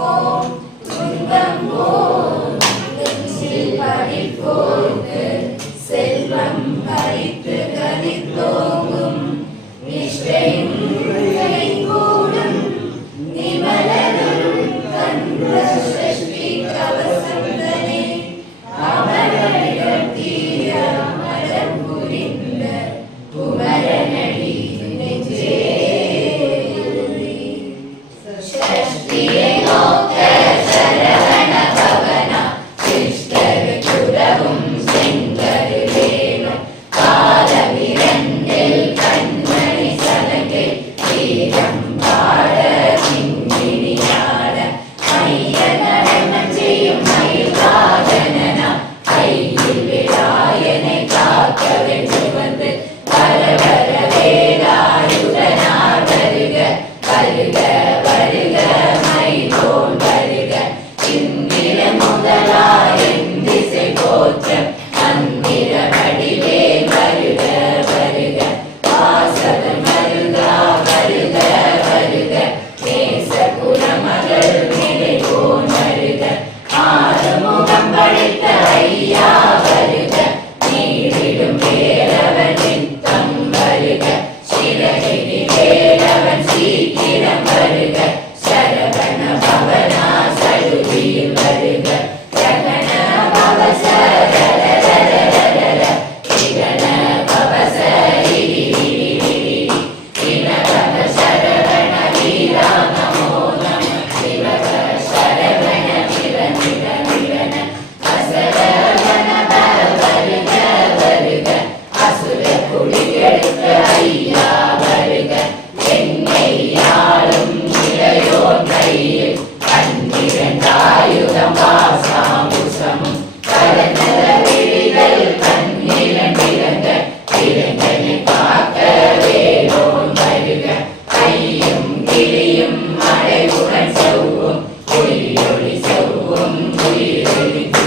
Oh. Amen. Ele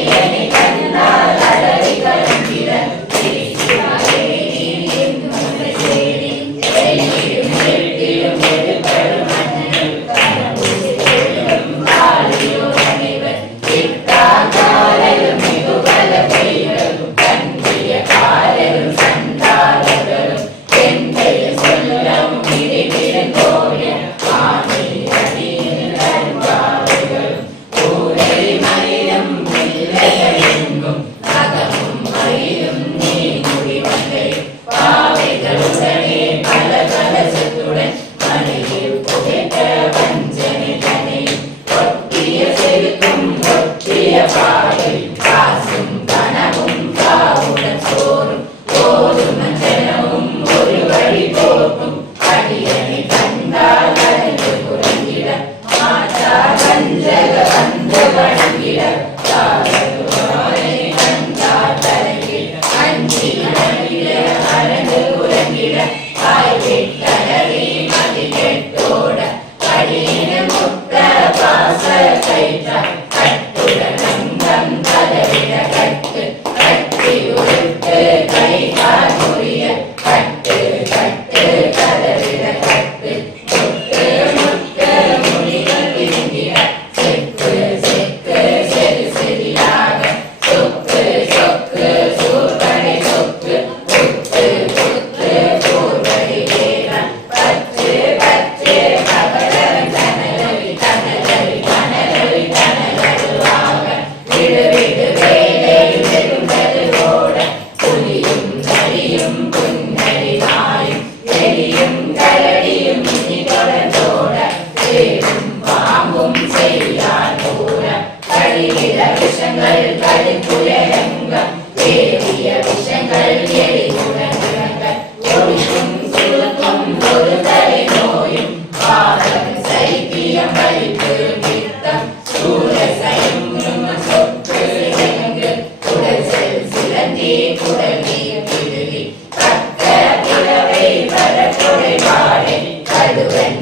Amen. கருவெண்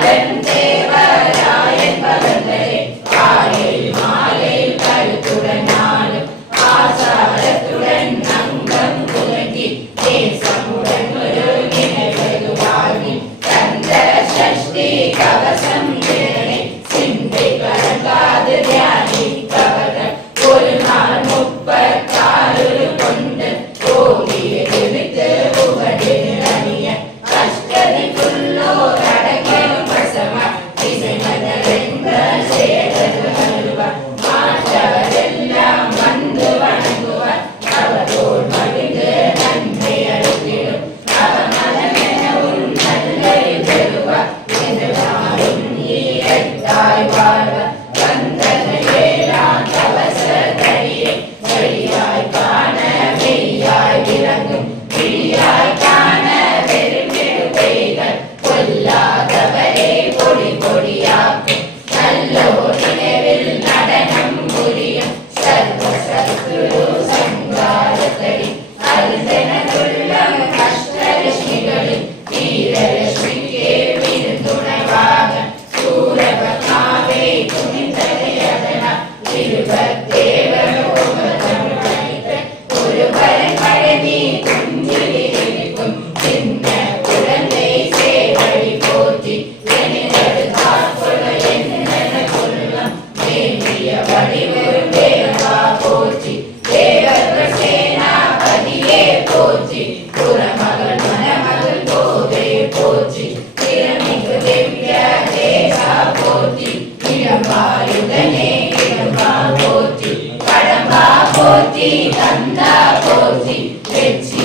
Valente. పోచి దందా పోచి తెచ్చి